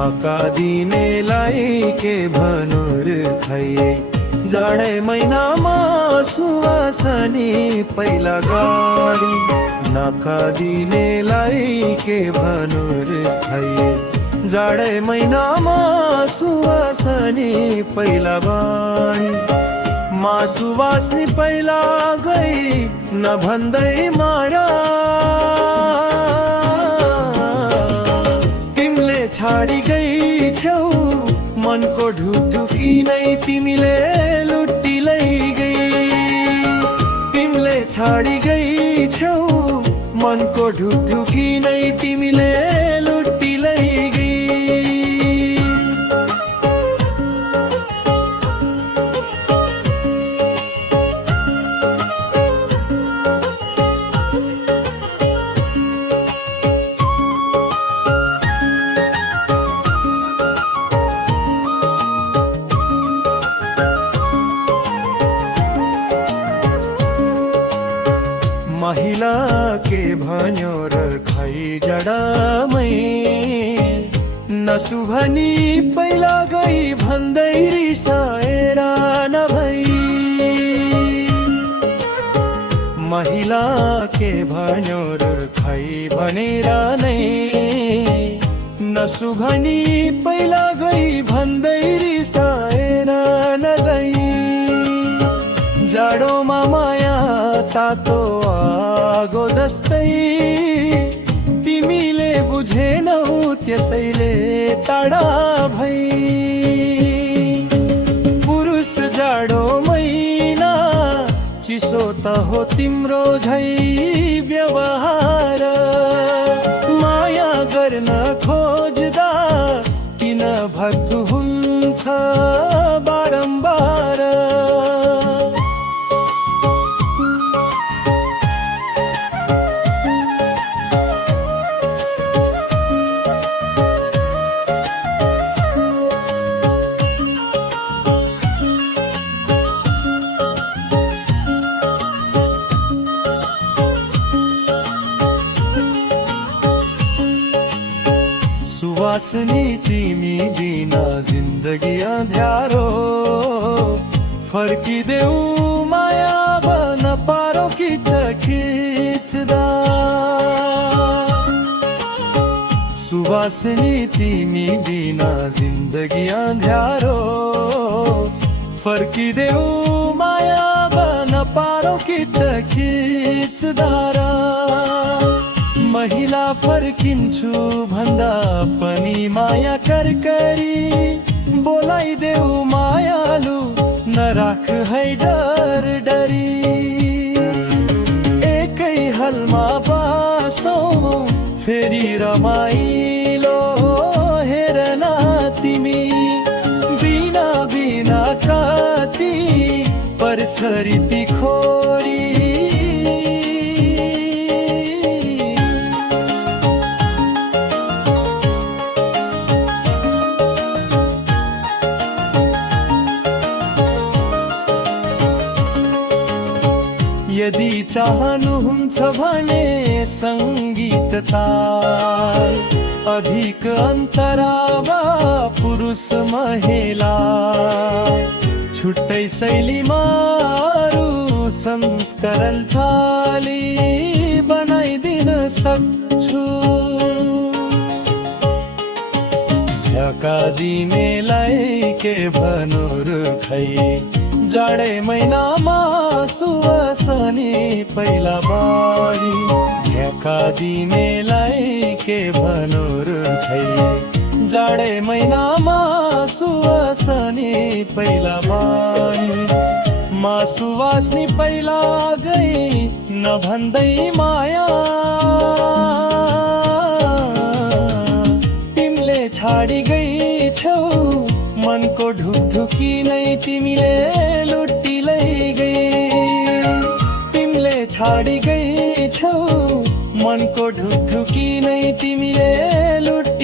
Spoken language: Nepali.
ढाका दिनेलाई के भनुर खै जाडे महिनामा सुवासनी पहिला गाडी नाका दिनेलाई के भनुर खै जाडे महिनामा सुवासनी पहिला बाणी मासु वास्नी पहिला गई नभन्दै माया तिमीले छाडी गई छेउ मनको ढुकढुकी नै तिमीले लुटी गई तिमीले छाडी गई छेउ मनको ढुकढुकी नै तिमीले लुटी गई महिला के भन्यो र खै जडामै नसुभनी पहिला गई भन्दै रिसाएर नभई महिला के भन्यो र खै भनेर नै नसुभनी पहिला गई भन्दै रिसाएर नजाई जाडोमा माया तातो आगो जस्तै तिमीले बुझेनौ त्यसैले टाढा भई पुरुष जाडो महिना चिसो त हो तिम्रो झै व्यवहार माया गर्न खोज्दा किन भक्तु हुन्छ बारम्बार सुवासनी तिमी बिना जिन्दगी अँध्यारो फर्किदेऊ माया बन पारो खिच्दा सुवासनी तिमी बिना जिन्दगी अँध्यारो फर्किदेऊ माया बन पारो खिच्दा महिला फर्किन्छु भन्दा पनि माया करकरी बोलाइदेऊ मायालु नराख है डर डरी एकै हलमा बसौँ फेरि रमाइलो हेरन तिमी बिना बिना कति पर्छ रीति खोरी यदि चाहनुहुन्छ भने सङ्गीत ताल अधिक अन्तरावा पुरुष महिला छुट्टै शैलीमा अरू संस्करण थाली बनाइदिन सक्छु ढाका दिनेलाई के भनुर खै जाडे महिनामा सुवासनी पहिला बारी ढाका दिनेलाई के भनुर खै जाडे महिनामा सुवासनी पहिला बारी मासु वास्नी पहिला गई नभन्दै माया तिमीले छाडी गई छेउ मनको ढुकढुकी नै तिमीले लुटी गई तिमीले छाडी गई छेउ मनको ढुकढुकी नै तिमीले लुटी